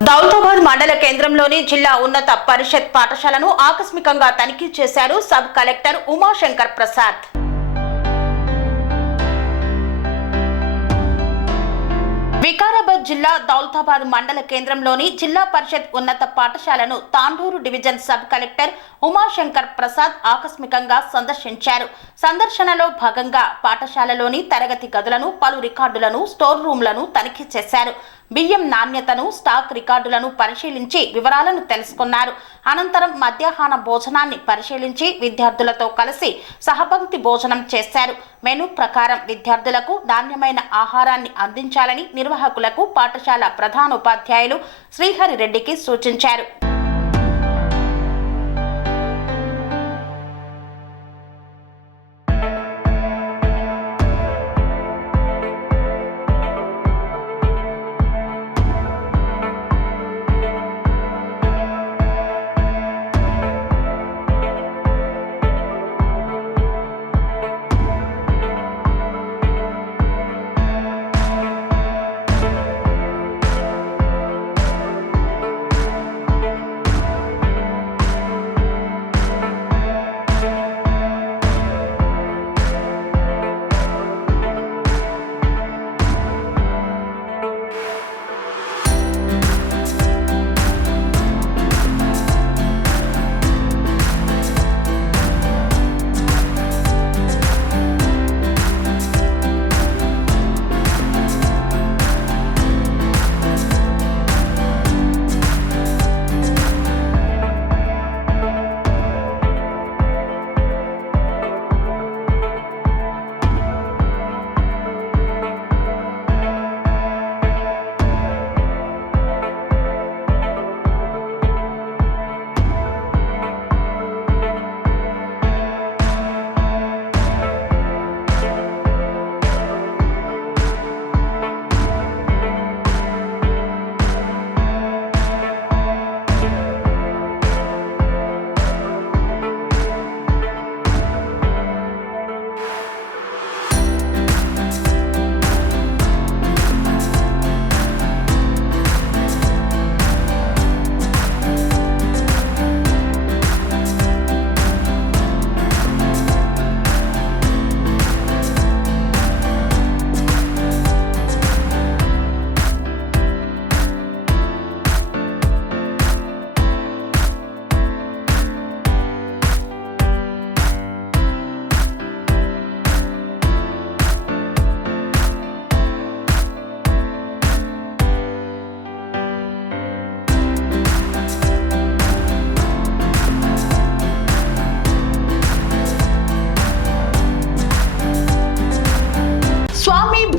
దౌలతాబాద్ మండల కేంద్రంలోని జిల్లా ఉన్నత పరిషత్ పాఠశాలను ఆకస్మికంగా తనిఖీ చేశారు సబ్ కలెక్టర్ ఉమాశంకర్ ప్రసాద్. వికారాబాద్ జిల్లా దౌలతాబాద్ మండల కేంద్రంలోని జిల్లా పరిషత్ ఉన్నత పాఠశాలను Tandur division sub collector Umashankar Prasad ఆకస్మికంగా సందర్శించారు. సందర్శనలో భాగంగా పాఠశాలలోని తరగతి గదులను, పలు రికార్డులను, స్టోర్ రూమ్లను తనిఖీ చేశారు. బియ్యం నాణ్యతను, స్టాక్ రికార్డులను పరిశీలించి వివరాలను తెలుసుకున్నారు. అనంతరం మధ్యాహ్న భోజనాన్ని పరిశీలించి విద్యార్థులతో కలిసి సహపంక్తి భోజనం చేశారు. మెనూ ప్రకారం విద్యార్థులకు నాణ్యమైన ఆహారాన్ని అందించాలని నిర్వాహకులకు పాఠశాల ప్రధానోపాధ్యాయులు శ్రీహరి రెడ్డికి సూచించారు.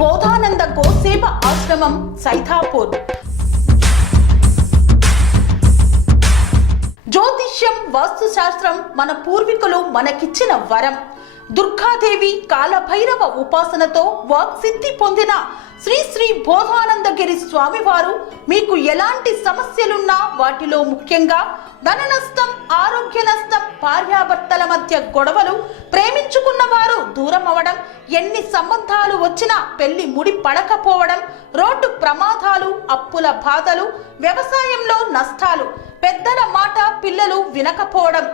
బోధానంద గోసేవ ఆశ్రమం సైథాపూర్. జ్యోతిష్యం, వాస్తుశాస్త్రం మన పూర్వీకులు మనకిచ్చిన వరం. దుర్గాదేవి, కాలభైరవ ఉపాసనతో వాక్సిద్ధి పొందిన శ్రీ శ్రీ బోధానందగిరి స్వామివారు మీకు ఎలాంటి సమస్యలున్నా, వాటిలో ముఖ్యంగా ధన నష్టం, ఆరోగ్య నష్టం, భార్యాభర్తల మధ్య గొడవలు, ప్రేమించుకున్న వారు దూరం అవడం, ఎన్ని సంబంధాలు వచ్చినా పెళ్లి ముడి పడకపోవడం, రోడ్డు ప్రమాదాలు, అప్పుల బాధలు, వ్యవసాయంలో నష్టాలు, పెద్దల మాట పిల్లలు వినకపోవడం,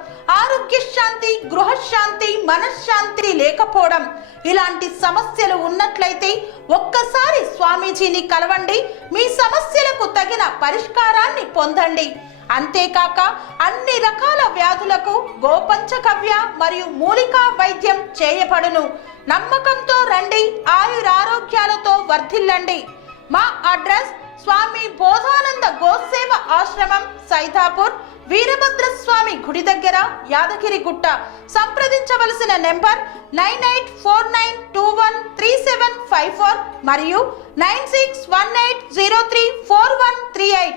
ఆరోగ్య శాంతి, గృహశాంతి, మనశ్శాంతి లేకపోవడం, ఇలాంటి సమస్యలు ఉన్నట్లయితే ఒక్కసారి స్వామీజీని కలవండి. మీ సమస్యలకు తగిన పరిష్కారాన్ని పొందండి. అంతేకాక అన్ని రకాల వ్యాధులకు గోపంచకవ్య మరియు మూలికా వైద్యం చేయబడును. నమ్మకంతో రండి, ఆయురారోగ్యాలతో వర్ధిల్లండి. మా అడ్రస్ స్వామి బోధానంద గోసేవ ఆశ్రమం, సైథాపూర్, వీరభద్రస్వామి గుడి దగ్గర, యాదగిరిగుట్ట. సంప్రదించవలసిన నెంబర్ 9849213754 మరియు 9618034138.